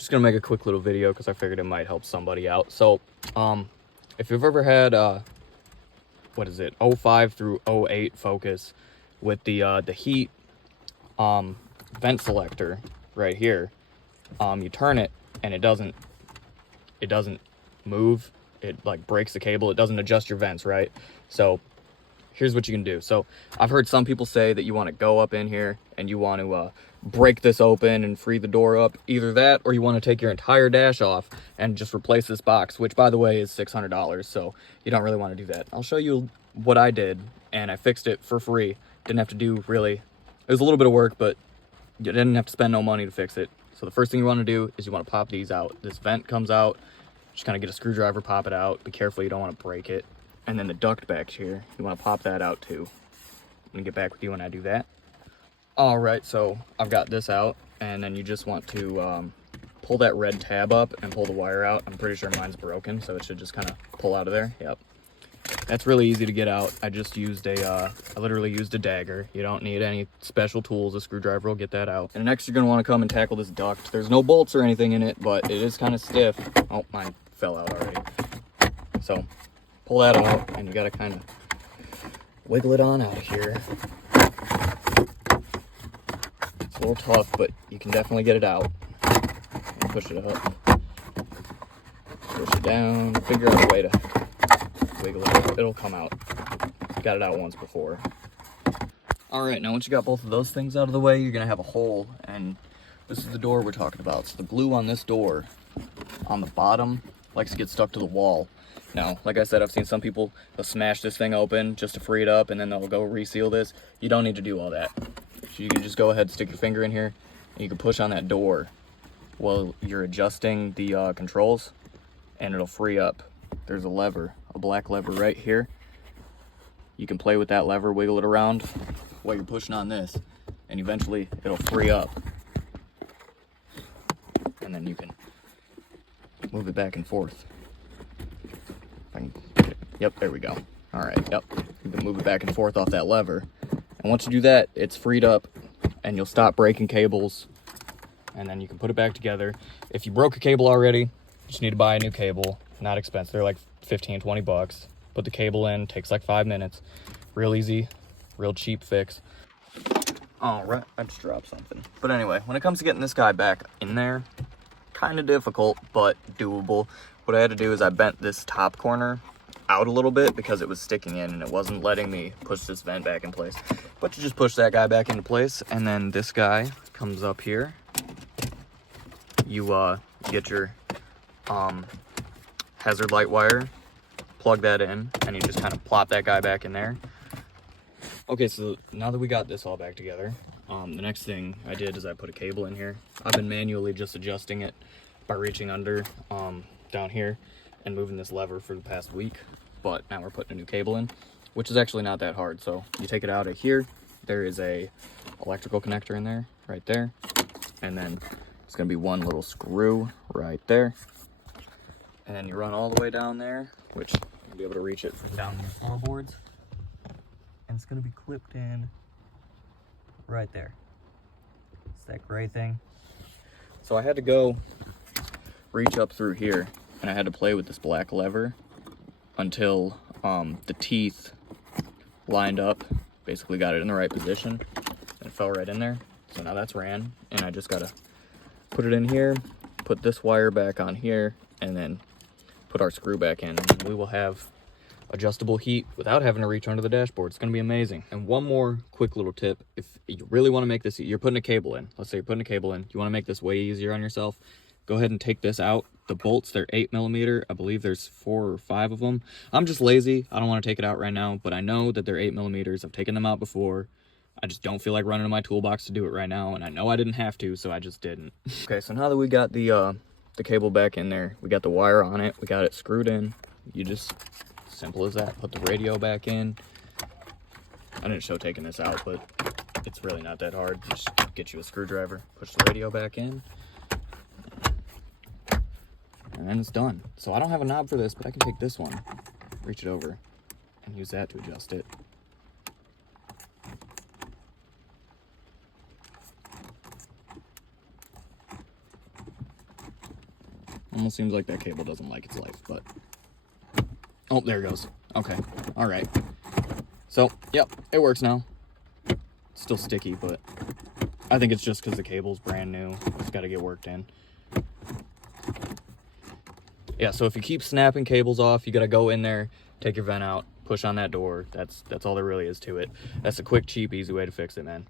just gonna make a quick little video because I figured it might help somebody out. So if you've ever had what is it, 05 through 08 Focus with the heat vent selector right here, you turn it and it doesn't move. It like breaks the cable. It doesn't adjust your vents, right? So here's what you can do. So I've heard some people say that you want to go up in here and you want to break this open and free the door up. Either that, or you want to take your entire dash off and just replace this box, which by the way is $600, so you don't really want to do that. I'll show you what I did, and I fixed it for free. Didn't have to do really, it was a little bit of work, but you didn't have to spend no money to fix it. So the first thing you want to do is you want to pop these out. This vent comes out, just kind of get a screwdriver, pop it out. Be careful, you don't want to break it. And then the duct back here, you want to pop that out too. I'm gonna get back with you when I do that. All right, so I've got this out, and then you just want to pull that red tab up and pull the wire out. I'm pretty sure mine's broken, so it should just kind of pull out of there. Yep. That's really easy to get out. I just used I literally used a dagger. You don't need any special tools. A screwdriver will get that out. And next you're gonna want to come and tackle this duct. There's no bolts or anything in it, but it is kind of stiff. Oh, mine fell out already. So pull that out, and you gotta kind of wiggle it on out of here. It's a little tough, but you can definitely get it out. And push it up. Push it down. Figure out a way to wiggle it. It'll come out. Got it out once before. All right, now once you got both of those things out of the way, you're gonna have a hole, and this is the door we're talking about. So the glue on this door, on the bottom, likes to get stuck to the wall. Now, like I said, I've seen some people, they'll smash this thing open just to free it up, and then they'll go reseal this. You don't need to do all that. So you can just go ahead and stick your finger in here, and you can push on that door while you're adjusting the controls, and it'll free up. There's a lever, a black lever right here. You can play with that lever, wiggle it around while you're pushing on this, and eventually it'll free up. And then you can move it back and forth. Yep, there we go. All right, yep. You can move it back and forth off that lever. And once you do that, it's freed up, and you'll stop breaking cables, and then you can put it back together. If you broke a cable already, you just need to buy a new cable. Not expensive. They're like 15, 20 bucks. Put the cable in, takes like 5 minutes. Real easy, real cheap fix. All right, I just dropped something. But anyway, when it comes to getting this guy back in there, kind of difficult, but doable. What I had to do is I bent this top corner out a little bit because it was sticking in and it wasn't letting me push this vent back in place. But you just push that guy back into place, and then this guy comes up here. You get your hazard light wire, plug that in, and you just kind of plop that guy back in there. Okay, so now that we got this all back together, the next thing I did is I put a cable in here. I've been manually just adjusting it by reaching under down here and moving this lever for the past week, but now we're putting a new cable in, which is actually not that hard. So you take it out of here, there is a electrical connector in there, right there, and then it's gonna be one little screw right there, and then you run all the way down there, which you'll be able to reach it down the floorboards, and it's gonna be clipped in right there. It's that gray thing. So I had to go reach up through here, and I had to play with this black lever until the teeth lined up, basically got it in the right position, and it fell right in there. So now that's ran, and I just gotta put it in here, put this wire back on here, and then put our screw back in, and we will have adjustable heat without having to reach under the dashboard. It's gonna be amazing. And one more quick little tip: if you really want to make this, you're putting a cable in. Let's say you're putting a cable in. You want to make this way easier on yourself. Go ahead and take this out. The bolts, they're 8mm. I believe there's 4 or 5 of them. I'm just lazy. I don't want to take it out right now, but I know that they're 8mm. I've taken them out before. I just don't feel like running to my toolbox to do it right now, and I know I didn't have to, so I just didn't. Okay, so now that we got the cable back in there, we got the wire on it, we got it screwed in. You just, simple as that, put the radio back in. I didn't show taking this out, but it's really not that hard. Just get you a screwdriver, push the radio back in, and then it's done. So I don't have a knob for this, but I can take this one, reach it over, and use that to adjust it. Almost seems like that cable doesn't like its life, but... Oh, there it goes. Okay, all right. So, yep, it works now. It's still sticky, but I think it's just because the cable's brand new. It's got to get worked in. Yeah, so if you keep snapping cables off, you got to go in there, take your vent out, push on that door. That's all there really is to it. That's a quick, cheap, easy way to fix it, man.